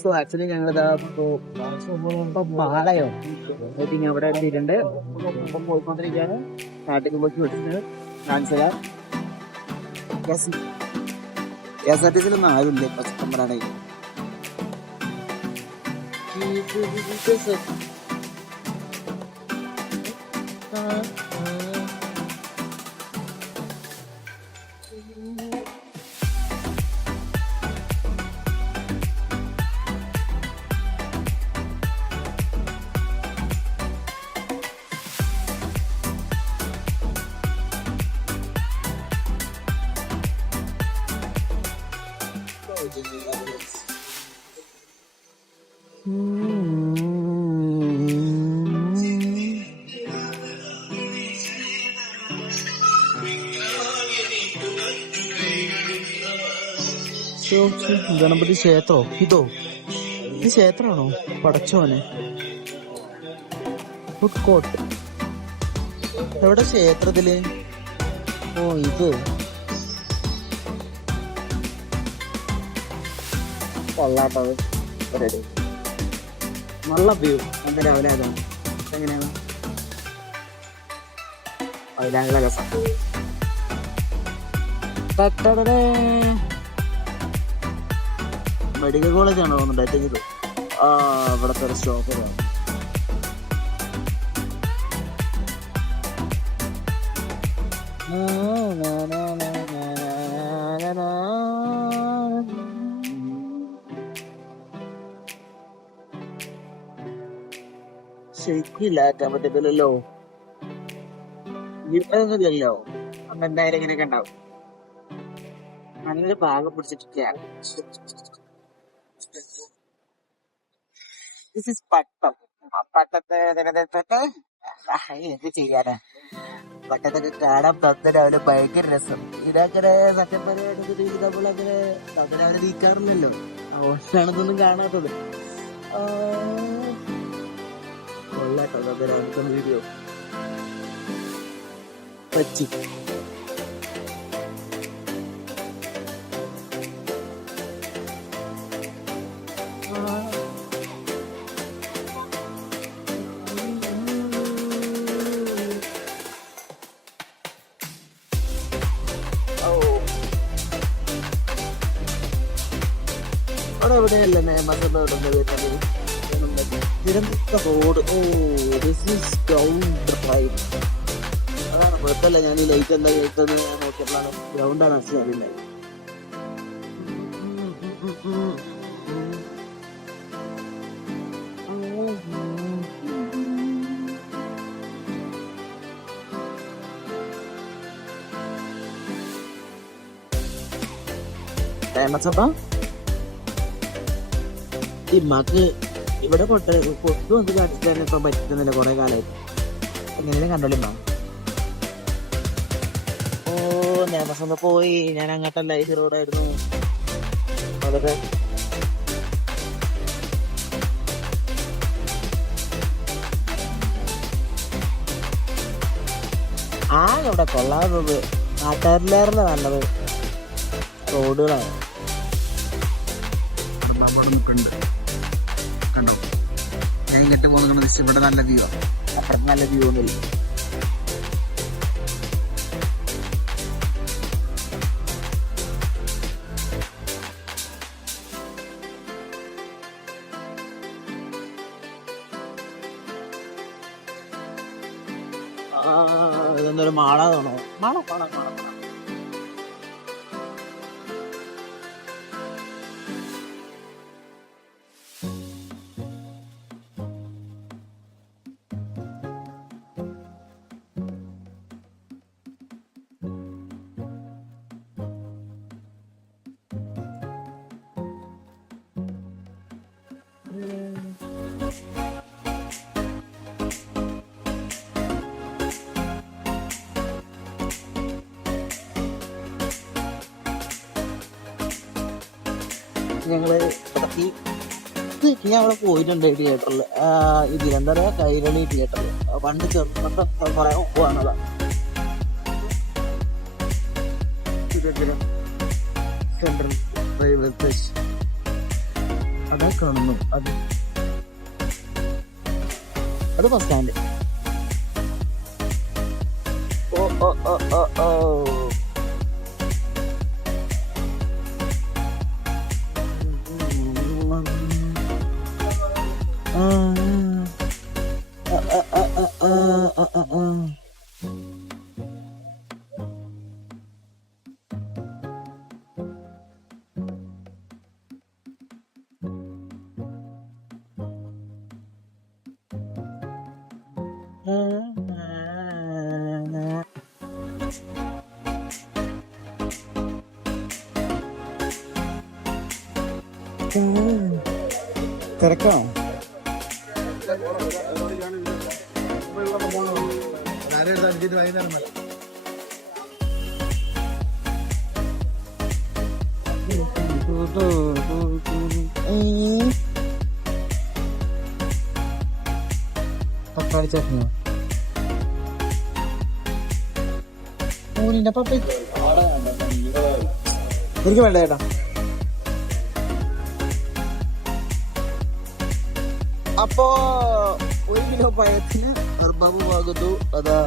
So actually ഞങ്ങളിതാ ഇപ്പൊ മാളയോ പിന്നെ അവിടെ എത്തിയിട്ടുണ്ട്. ഇപ്പം പോയിക്കൊണ്ടിരിക്കുകയാണ്. നാട്ടിൽ പോയി വിട്ടിട്ട് കാണിച്ചത് KSRTC ആരുമില്ല ഇപ്പൊ ചിക്കമ്പറാണ്. ഗണപതി ക്ഷേത്രോ? ഇത് ക്ഷേത്രമാണോ? പടച്ചോനെ, ഫുഡ് കോർട്ട് എവിടെ ക്ഷേത്രത്തില്? ഓ ഇത് കൊള്ളാട്ടത്. നല്ല വ്യൂ. അന്ന് രാവിലെ ആയതാണ്. എങ്ങനെയാണ് അതിനാകുള്ള രസം. മെഡിക്കൽ കോളേജാണോ തോന്നുന്നുണ്ട്. ഇവിടത്തെ ഒരു സ്റ്റോപ്പറാണ്. ശരിക്കും ഇല്ലാക്കാൻ പറ്റത്തില്ലല്ലോ, ഇല്ലല്ലോ. അപ്പൊ എന്തായാലും ഇങ്ങനെയൊക്കെ ഉണ്ടാവും. നല്ലൊരു ഭാഗം പിടിച്ചിട്ടൊക്കെയാണ്. ദിസ് ഇസ് പട്ടം. പട്ടത്തെ എന്ത് ചെയ്യാനാ, പട്ടത്തൊക്കെ കാണാൻ തന്നരാവിലെ ഭയങ്കര രസം. ഇതങ്ങനെ സത്യം പറയുകയാണെങ്കിൽ നമ്മളങ്ങനെ തന്നരാവിലെ നീക്കാറില്ലല്ലോ. അതുകൊണ്ടാണിതൊന്നും കാണാത്തത്. കൊള്ളാട്ടോ തന്നരാവിലത്തെ വീഡിയോ പറ്റി. അവിടെ എവിടെയല്ലേ നേമത്തെ road? Oh this is ground ride. അതാണ് കുഴപ്പമില്ല. ഞാൻ ഈ ലൈറ്റ് എന്താ ലൈറ്റ് ഞാൻ നോക്കിയപ്പോഴാണ് ഗ്രൗണ്ടാണ് അറിയില്ല. ഫേമസപ്പാ ഇമ്മക്ക് ഇവിടെ പൊട്ട് വന്ന് കാണിച്ചു തന്നെ ഇപ്പൊ പറ്റുന്നില്ല. കുറെ കാലമായിട്ട് എങ്ങനെയും കണ്ടോളിമ്മ. ഓ നേമസൊന്ന് പോയി. ഞാൻ അങ്ങോട്ടല്ല, ഈ റോഡായിരുന്നു. അതൊക്കെ ഇവിടെ കൊള്ളാത്തത് നാട്ടുകാരിലേറെ നല്ലത് റോഡുകളാണ്. കണ്ടോ, ഞാൻ ഇങ്ങോട്ട് പോകുന്ന ഇവിടെ നല്ല വ്യൂ ആണ്. അപ്പുറത്ത് നല്ല വ്യൂ ഒന്നുമില്ല. ഇതൊന്നൊരു മാള തോന്നോ? മാള മാള മാള ഞങ്ങള് ഞാൻ അവിടെ പോയിട്ടുണ്ട് തിയേറ്ററിൽ. ഇതിലെന്താ പറയാ, കൈരളി തിയേറ്ററിൽ. പണ്ട് ചെറുപ്പത്തെ കുറെ പോവാണതാ. സെൻട്രൽ റെയിൽവേ സ്റ്റേഷൻ അതാ കാണുന്നു. അത് ബസ് സ്റ്റാൻഡ്. ഓ ഓ ഓ ഓ ഓ തിരക്കാണോ? തക്കാളി ചട്നിയോ? ഊരിന്റെ പപ്പ എനിക്ക് വേണ്ട ചേട്ടാ. അപ്പോ 1 കിലോ പഴത്തിന് അർബാബ് ഭാഗത്തു അതാ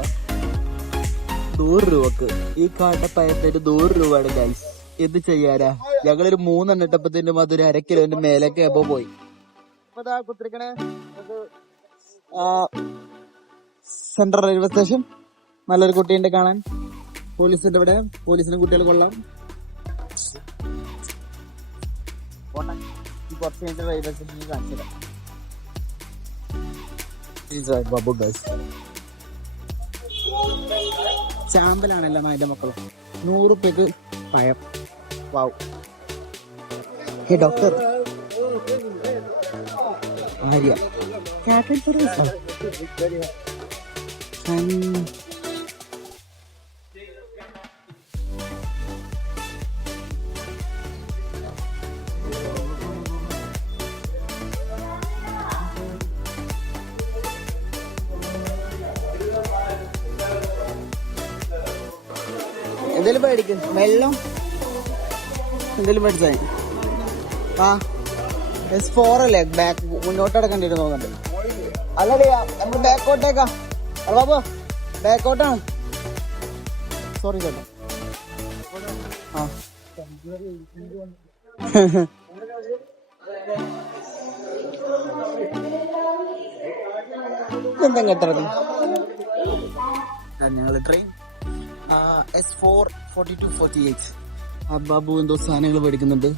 100 രൂപക്ക്. ഈ കാട്ടപ്പഴത്തിന് 100 രൂപയുടെ ഗൈസ്. എന്ത് ചെയ്യാനാ? ഞങ്ങളൊരു 3 എണ്ണം ഇട്ടപ്പത്തിന്റെ മധുര 1/2 കിലോന്റെ മേലൊക്കെ അപ്പൊ പോയി. അപ്പൊ കുത്തിരിക്കണേ സെൻട്രൽ റെയിൽവേ സ്റ്റേഷൻ. നല്ലൊരു കുട്ടീന്റെ കാണാൻ. പോലീസിന്റെ ഇവിടെ. പോലീസിന്റെ കുട്ടികൾ കൊള്ളാം. കുറച്ച് കഴിഞ്ഞിട്ട് റെയിൽവേ സ്റ്റേഷനിൽ കാണിച്ചില്ല. ബാബു ഗൈസ് ചാമ്പലാണല്ലോ അതിന്റെ മക്കളും. 100 രൂപയ്ക്ക് പഴം. വാവ്. ഹേ ഡോക്ടർ ആര്യ എന്തേലും മേടിക്കും. വെള്ളം എന്തേലും മേടിച്ചാൽ ആ S4 അല്ലേ? ബാക്ക് മുന്നോട്ട് അടക്കണ്ടിട്ട് തോന്നുന്നുണ്ട്. അല്ലടേ നമ്മള് ബാക്കോട്ടേക്കാ. ബാബു ബാക്കോട്ടാണ്. സോറി ചേട്ടാ. ആ എന്താ കേട്ടത്? ഞങ്ങള് ട്രെയിൻ S4 4248 ബാബു എന്തോ സാധനങ്ങൾ മേടിക്കുന്നുണ്ട്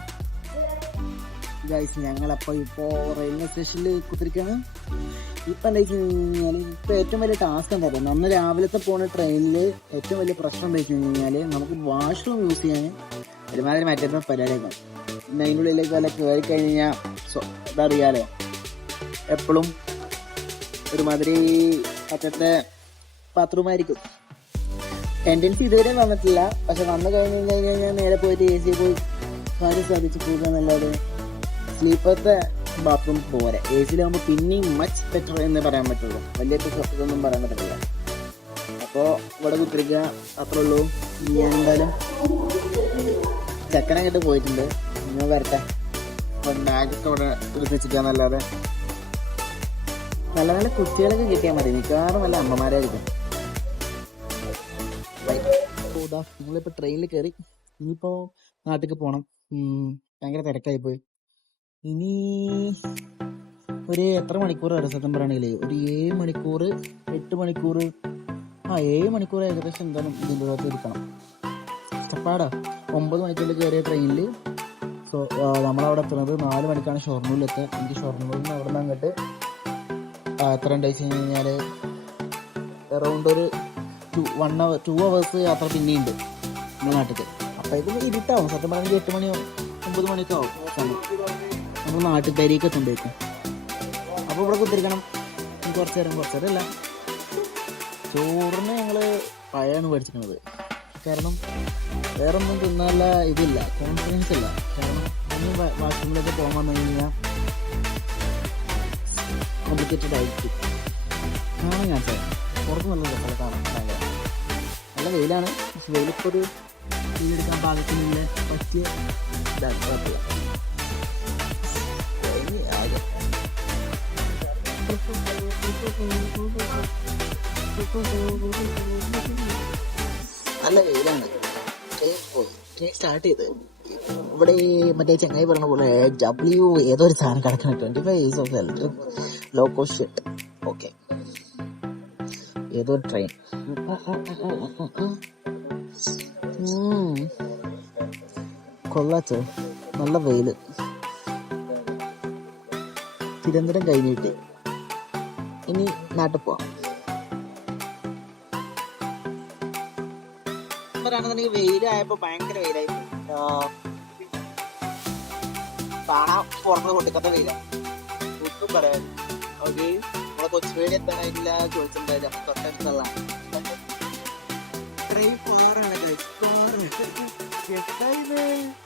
ഗൈസ്. ഞങ്ങളപ്പോ ഇപ്പോ റെയിൽവേ സ്റ്റേഷനിൽ കുത്തിരിക്കാണ്. ഇപ്പൊ എന്താ വെച്ച് കഴിഞ്ഞാല് ഇപ്പൊ ഏറ്റവും വലിയ ടാസ്ക് എന്താ പറയുക, നമ്മൾ രാവിലത്തെ പോണ ട്രെയിനില് ഏറ്റവും വലിയ പ്രശ്നം എന്താ വെച്ച് കഴിഞ്ഞാല് നമുക്ക് വാഷ്റൂം യൂസ് ചെയ്യാൻ ഒരുമാതിരി മറ്റേ പരിപാടിയൊക്കെ. പിന്നെ അതിൻ്റെ ഉള്ളിലേക്ക് വല്ല കയറി കഴിഞ്ഞാൽ ഇതറിയാലോ, എപ്പോഴും ഒരുമാതിരി മറ്റേ ബാത്റൂമായിരിക്കും. ടെൻഡൻസി ഇതുവരെ വന്നിട്ടില്ല. പക്ഷെ വന്നു കഴിഞ്ഞ് കഴിഞ്ഞാൽ നേരെ പോയിട്ട് AC പോയി കാര്യം സാധിച്ച് പോകുന്നല്ലാതെ സ്ലീപ്പറത്തെ ബാത്റൂം പോരെ. AC-ലാകുമ്പോൾ പിന്നെയും മച്ച് ബെറ്റർ എന്ന് പറയാൻ പറ്റുള്ളൂ. വലിയ ഇതൊന്നും പറയാൻ പറ്റില്ല. അപ്പോൾ ഇവിടെ കുത്തിരിക്കുക അത്രേ ഉള്ളൂ. ഞാൻ എന്തായാലും ചെക്കനങ്ങോട്ട് പോയിട്ടുണ്ട്. ഇങ്ങനെ വരട്ടെ. അപ്പം ബാഗൊക്കെ ഇവിടെ എടുത്ത് വെച്ചിരിക്കാന്നല്ലാതെ നല്ല നല്ല കുട്ടികളൊക്കെ കിട്ടിയാൽ മതി. മിക്കവാറും നല്ല അമ്മമാരായിരിക്കും. നമ്മളിപ്പോൾ ട്രെയിനിൽ കയറി. ഇനിയിപ്പോൾ നാട്ടിലേക്ക് പോകണം. ഭയങ്കര തിരക്കായി പോയി. ഇനി ഒരു എത്ര മണിക്കൂർ വരെ സത്യം പറയുകയാണെങ്കിൽ ഒരു 7 മണിക്കൂർ 8 മണിക്കൂർ 7 മണിക്കൂർ ഏകദേശം എന്തായാലും ഇതിൻ്റെ ഭാഗത്ത് ഇരിക്കണം. കഷ്ടപ്പാടാ. 9 മണിക്കുള്ളിൽ കയറിയ ട്രെയിനിൽ നമ്മളവിടെ എത്തുന്നത് 4 മണിക്കാണ് ഷൊർണൂരിലെത്തുക. എനിക്ക് ഷൊർണൂരിൽ നിന്ന് അവിടെ നിന്ന് അങ്ങോട്ട് എത്ര ഉണ്ട് വെച്ച് കഴിഞ്ഞാൽ അറൗണ്ട് ഒരു 2 hours യാത്ര പിന്നെയുണ്ട് നമ്മുടെ നാട്ടിൽ. അപ്പോഴേക്കും ഇരുട്ടാവും. സത്യം പറഞ്ഞാൽ 8 മണിയോ 9 മണിയൊക്കെ ആവും നമ്മൾ നാട്ടുകാരിയൊക്കെ എത്തുമ്പോഴേക്കും. അപ്പോൾ ഇവിടെ കുത്തിരിക്കണം കുറച്ച് നേരം അല്ല. ചോറിന് ഞങ്ങൾ പഴമാണ് മേടിച്ചിരിക്കുന്നത്. കാരണം വേറെ ഒന്നും തിന്നാനുള്ള ഇതില്ല, കോൺഫിഡൻസ് ഇല്ല. കാരണം ഇനി വാഷ്റൂമിലൊക്കെ പോകാൻ വന്നു കഴിഞ്ഞാൽ കോംപ്ലിക്കേറ്റഡ് ആയിരിക്കും. കാണാൻ ഞാൻ പുറത്ത് നല്ല രസമല്ല കാണാൻ. ഭയങ്കര നല്ല വെയിലാണ്. പക്ഷെ വെയിലിപ്പോൾ ഒരു വീടെടുക്കാൻ പാകത്തിനുള്ള പറ്റിയ ഇതാണ്. കുഴപ്പമില്ല. നല്ല വെയിലാണ്. ട്രെയിൻ പോയി, ട്രെയിൻ സ്റ്റാർട്ട് ചെയ്ത് ഇവിടെ ഈ മറ്റേ ചെങ്ങായി പറഞ്ഞ പോലെ ഏതോ ഒരു സാധനം കിടക്കണം. 25 off electric low cost sheet. Okay, ഏതോ ഒരു ട്രെയിൻ. കൊള്ളാച്ചോ, നല്ല വെയില്. തിരുവനന്തപുരം കഴിഞ്ഞിട്ട് ഇനി നാട്ടിൽ പോവാം. ാണെന്നുണ്ടെങ്കിൽ വെയിലായപ്പോ ഭയങ്കര വെയിലായി. കാണാൻ പുറത്ത് പൊട്ടിക്കത്ത വെയില ഒട്ടും പറയാൻ. ഓക്കെ, നമ്മളെ കൊച്ചുവേലി എത്താനായിട്ടില്ല ചോദിച്ചിട്ടുണ്ടായില്ല. തൊട്ടടുത്തുള്ള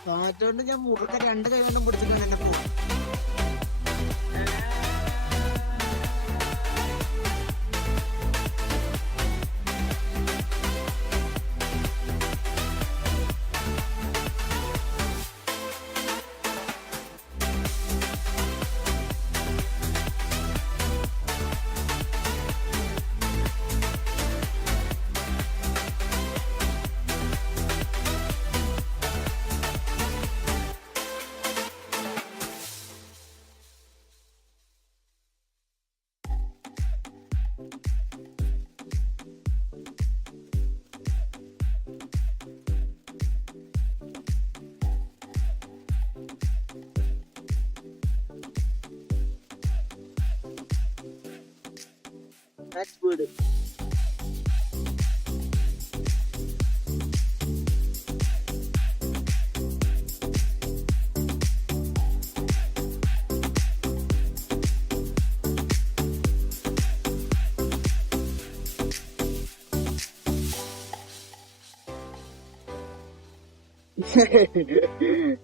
കാറ്റോണ്ട് ഞാൻ മുറുക്ക 2 കൈ കൊണ്ടും പിടിച്ചിട്ടുണ്ട് എന്നെ പോകും. That's good.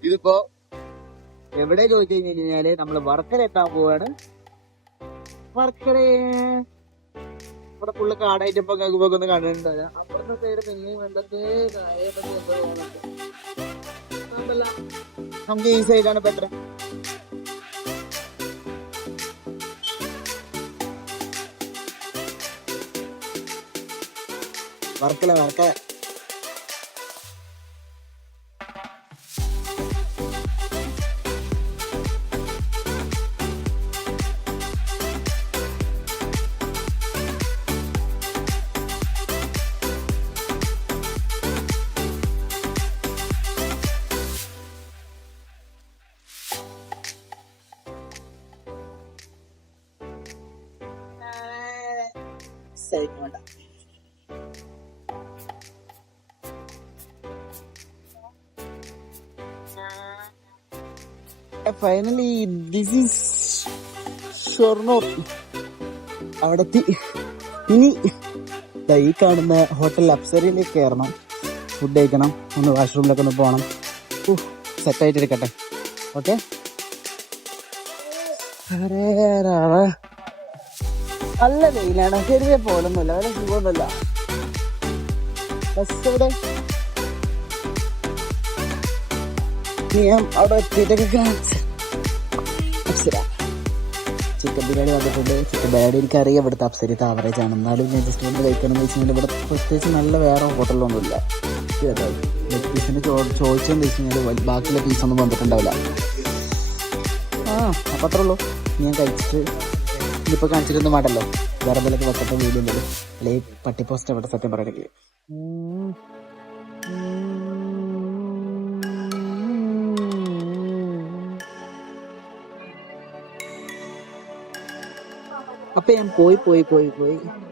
ഇതിപ്പോ എവിടെ ചോദിച്ചു കഴിഞ്ഞാല് നമ്മള് വർക്കല എത്താൻ പോവാണ്. വർക്കല ഇവിടെ ഫുള്ള് കാടായിട്ട് ഇപ്പൊ ഒന്ന് കണ്ടിട്ടുണ്ടാവില്ല. അപ്പുറത്തെ സൈഡ് പിന്നെയും എന്തൊക്കെ നമുക്ക് ഈ സൈഡാണ് ബെറ്റർ. വർക്കല വർക്കല വേണ്ട. Finally this is Shoranur. അവിടെത്തി. ഇനി ഈ കാണുന്ന ഹോട്ടൽ അപ്സരയിലേക്ക് കയറണം, ഫുഡ് കഴിക്കണം, ഒന്ന് വാഷ്റൂമിലൊക്കെ ഒന്ന് പോകണം. സെറ്റായിട്ടിരിക്കട്ടെ. ഓക്കെ, നല്ല വെയിലാണ്. ചെറിയ പോലൊന്നുമില്ല, വളരെ സുഖമൊന്നുമില്ല. ബസ് ഇവിടെ ഞാൻ അവിടെ എത്തിയിട്ടൊക്കെ അപ്സര ചിക്കൻ ബിരിയാണി വന്നിട്ടുണ്ട്. ചിക്കൻ ബിരിയാണി എനിക്കറിയാം ഇവിടുത്തെ അപ്സരത്തെ ആവറേജ് ആണ്. എന്നാലും ഞാൻ ജസ്റ്റ് ഒന്ന് കഴിക്കണമെന്ന് വെച്ചാൽ ഇവിടെ പ്രത്യേകിച്ച് നല്ല വേറെ ഹോട്ടലൊന്നുമില്ല. ലെഗ് പീസിന് ചോദിച്ചതെന്ന് വെച്ച് കഴിഞ്ഞാൽ ബാക്കിയുള്ള പീസൊന്നും വന്നിട്ടുണ്ടാവില്ല. അപ്പം അത്രേ ഉള്ളൂ. ഞാൻ കഴിച്ചിട്ട് ഇതിപ്പോൾ കാണിച്ചിട്ടൊന്നും വേണ്ടല്ലോ, വേറെ എന്തെങ്കിലും വെക്കട്ടെ വീഡിയോ എന്തെങ്കിലും, അല്ലെങ്കിൽ പട്ടി പോസ്റ്റ് അവിടെ സത്യം പറയണമെങ്കിൽ. അപ്പം ഞാൻ പോയി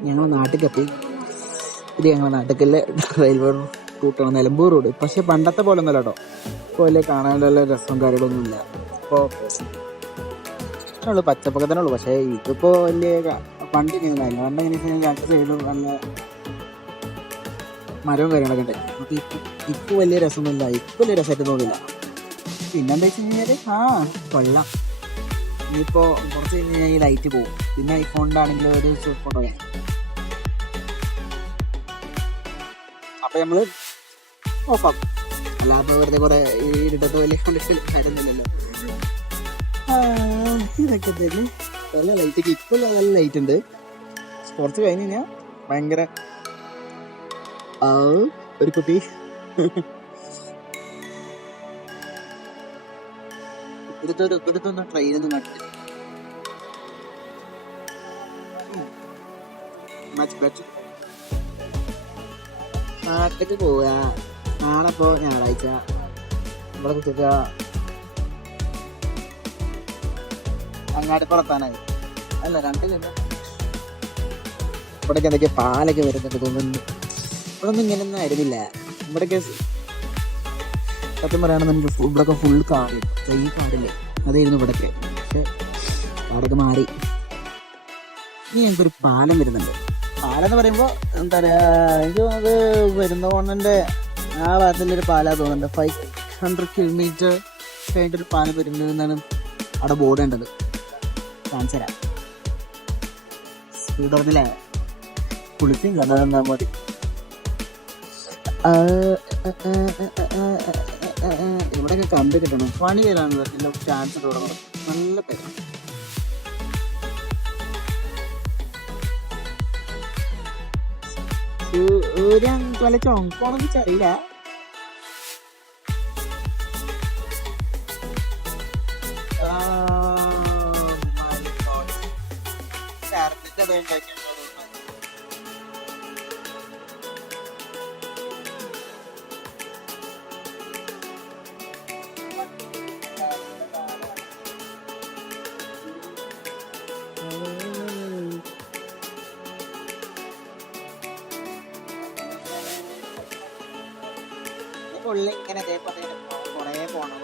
ഞങ്ങൾ നാട്ടിലെത്തി. ഇത് ഞങ്ങളുടെ നാട്ടിലെ റെയിൽവേ റൂട്ടാണ്, നിലമ്പൂർ റോഡ്. പക്ഷെ പണ്ടത്തെ പോലെ ഒന്നുമല്ല കേട്ടോ. ഇപ്പോൾ വലിയ കാണാനുള്ള രസവും കാര്യങ്ങളൊന്നുമില്ല. ഇപ്പോൾ ഇഷ്ടമുള്ളൂ, പച്ചപ്പൊക്കെ തന്നെ ഉള്ളൂ. പക്ഷേ ഇതിപ്പോൾ വലിയ പണ്ട് ഇങ്ങനെ കാര്യം. പണ്ട് എങ്ങനെ രണ്ട് സൈഡും നല്ല മരവും കാര്യങ്ങളൊക്കെ ഉണ്ട്. നമുക്ക് ഇപ്പോൾ വലിയ രസമൊന്നുമില്ല, ഇപ്പോൾ വലിയ രസമായിട്ട് തോന്നില്ല. പിന്നെന്താ വെച്ച് കഴിഞ്ഞാൽ കൊള്ളാം. ഇനിയിപ്പോൾ കുറച്ച് കഴിഞ്ഞ് കഴിഞ്ഞാൽ ഈ ലൈറ്റ് പോകും. പിന്നെ ഐഫോണിൻ്റെ ആണെങ്കിൽ ഒരു ഫോട്ടോ ചെയ്യാം. അപ്പം നമ്മൾ ഓഫാക്കും. അല്ലാതെ വെറുതെ കുറേ ഇരുട്ടത്ത് വലിയ കാര്യമൊന്നുമില്ലല്ലോ. ഇതൊക്കെ തന്നെ നല്ല ലൈറ്റ്. ഇപ്പോൾ നല്ല ലൈറ്റ് ഉണ്ട്. കുറച്ച് കഴിഞ്ഞ് കഴിഞ്ഞാൽ ഭയങ്കര ആ ഒരു കുട്ടി ഇവിടുത്തെ ട്രെയിനൊന്നും കണ്ടിട്ട് മച്ച് ബെറ്റർ. നാട്ടിലേക്ക് പോവുക. നാളെ ഇപ്പോൾ ഞായറാഴ്ച ഇവിടെ കുത്തിക്കുക അങ്ങാടി പുറത്താനായി അല്ല രണ്ടിലല്ല. ഇവിടേക്ക് എന്തൊക്കെ പാലൊക്കെ വരുന്നുണ്ട് തോന്നുന്നു. ഇവിടെ ഒന്നും ഇങ്ങനെയൊന്നും ആയിരുന്നില്ല. ഇവിടേക്ക് സത്യം പറയുകയാണെന്നുണ്ടെങ്കിൽ ഇവിടെയൊക്കെ ഫുൾ കാട്. ഈ കാടില്ലേ അതായിരുന്നു ഇവിടൊക്കെ. പക്ഷെ കാടൊക്കെ മാറി. ഇനി ഞങ്ങൾക്കൊരു പാലം വരുന്നുണ്ട്. പാലം എന്ന് പറയുമ്പോൾ എന്താ പറയുക, എനിക്ക് തോന്നുന്നത് പെരുന്തൽമണ്ണൻ്റെ ആ ഭാഗത്തുള്ളൊരു പാലാണ് തോന്നുന്നുണ്ട്. 500 കിലോമീറ്റർ കഴിഞ്ഞിട്ടൊരു പാലം വരുന്നത് എന്നാണ് അവിടെ ബോർഡ് കണ്ടത്. കാണിച്ചു തരാം. സ്പീഡ് പറഞ്ഞില്ലേ, കുളിച്ചും കണ്ടാൽ മതി. ഇവിടെയൊക്കെ കണ്ടു കിട്ടണം. പണി തരാണ് എല്ലാ ചാൻസ് തുടങ്ങണം. നല്ല പേര് സൂര്യൻ വല്ല ചോങ്കോണെന്ന് അറിയില്ല. ഉള്ളിൽ ഇങ്ങനെ അതേപോലെ കുറേ പോണം.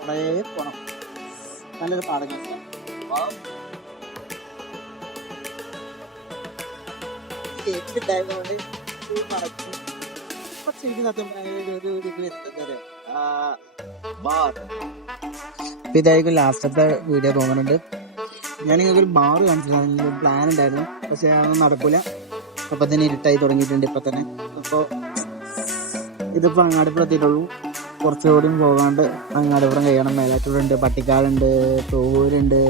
കുറേ പോണം. നല്ലൊരു പാടം ഉണ്ടായതുകൊണ്ട് ഇതായിരിക്കും ലാസ്റ്റത്തെ വീഡിയോ തോന്നുന്നുണ്ട്. ഞാൻ നിങ്ങൾക്ക് ഒരു ബാർ കാണിച്ചിട്ടുണ്ടായിരുന്നു. പ്ലാൻ ഉണ്ടായിരുന്നു, പക്ഷെ അതൊന്നും നടക്കൂല. അപ്പൊ തന്നെ ഇരുട്ടായി തുടങ്ങിയിട്ടുണ്ട് ഇപ്പൊ തന്നെ. അപ്പോൾ ഇതിപ്പോൾ അങ്ങാടിപ്പുറം എത്തിയിട്ടുള്ളൂ. കുറച്ചുകൂടിയും പോകാണ്ട് അങ്ങാടിപ്പുറം കഴിയണം. മേലാറ്റൂരുണ്ട്, പട്ടിക്കാടുണ്ട്, തോവൂരുണ്ട്,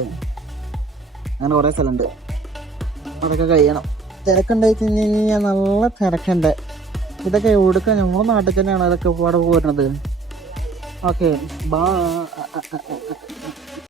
അങ്ങനെ കുറേ സ്ഥലമുണ്ട്. അതൊക്കെ കഴിയണം. തിരക്കുണ്ടായി കഴിഞ്ഞ് കഴിഞ്ഞാൽ നല്ല തിരക്കുണ്ട്. ഇതൊക്കെ എവിടുക്ക നമ്മുടെ നാട്ടിൽ തന്നെയാണ് അതൊക്കെ അവിടെ പോരുന്നത്. ഓക്കെ ബാ.